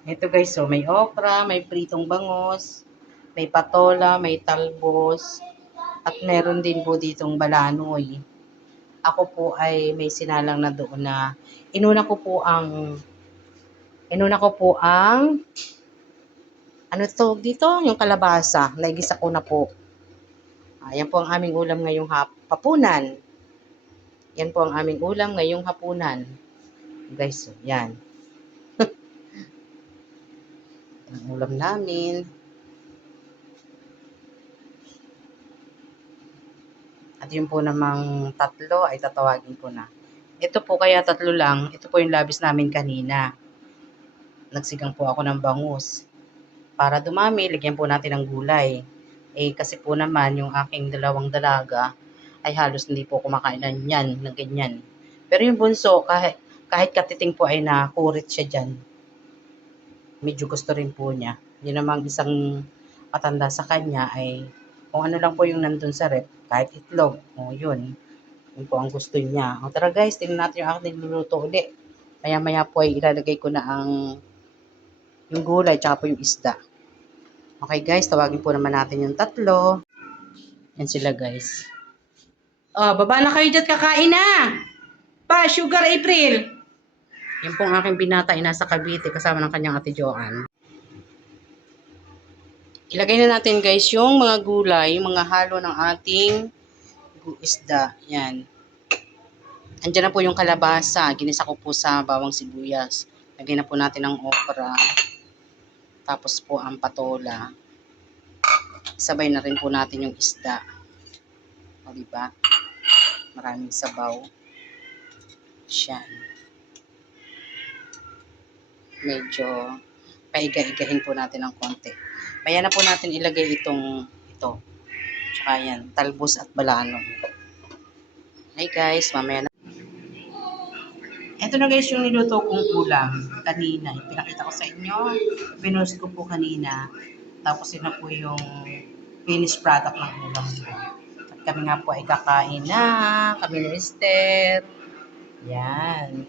Ito guys, so may okra, may pritong bangos, may patola, may talbos, at meron din po ditong balanoy. Ako po ay may sinalang na doon na inuna ko po ang inuna ko po ang ano to dito, yung kalabasa. Naigisa ko na po. Ayan po ang aming ulam ngayong hapunan. Yan po ang aming ulam ngayong hapunan. Guys, so yan. Ang ulam namin. At yun po namang tatlo ay tatawagin ko na. Ito po kaya tatlo lang. Ito po yung labis namin kanina. Nagsigang po ako ng bangus. Para dumami, lagyan po natin ng gulay. Kasi po naman yung aking dalawang dalaga ay halos hindi po kumakain ng ganyan. Pero yung bunso, kahit katiting po ay nakurit siya dyan. Medyo gusto rin po niya. Yun namang isang matanda sa kanya ay kung ano lang po yung nandun sa rep, kahit itlog, yun. Yun po ang gusto niya. Tara guys, tingnan natin yung aking niluluto ulit. Maya-maya po ay ilalagay ko na yung gulay tsaka po yung isda. Okay guys, tawagin po naman natin yung tatlo. Yan sila guys. Baba na kayo dyan, kakain na! Sugar April! Yan po ang aking binata ay nasa Cavite kasama ng kanyang ate Joanne. Ilagay na natin guys yung mga gulay, yung mga halo ng ating isda. Yan. Andiyan na po yung kalabasa. Ginisa ko po sa bawang sibuyas. Lagay na po natin ang okra. Tapos po ang patola. Sabay na rin po natin yung isda. O diba? Maraming sabaw. Siyan. Medyo paiga-igahin po natin ng konti. Kaya na po natin ilagay ito. Tsaka yan, talbos at balano. Hi guys, mamaya na. Ito na guys yung niluto kong ulam kanina. Pinakita ko sa inyo. Pinost ko po kanina. Tapos yun na po yung finished product ng ulam ko. At kami nga po ay kakain na. Kami ni Esther. Yan.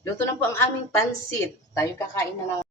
Luto na po ang aming pansit. Tayo kakain na lang.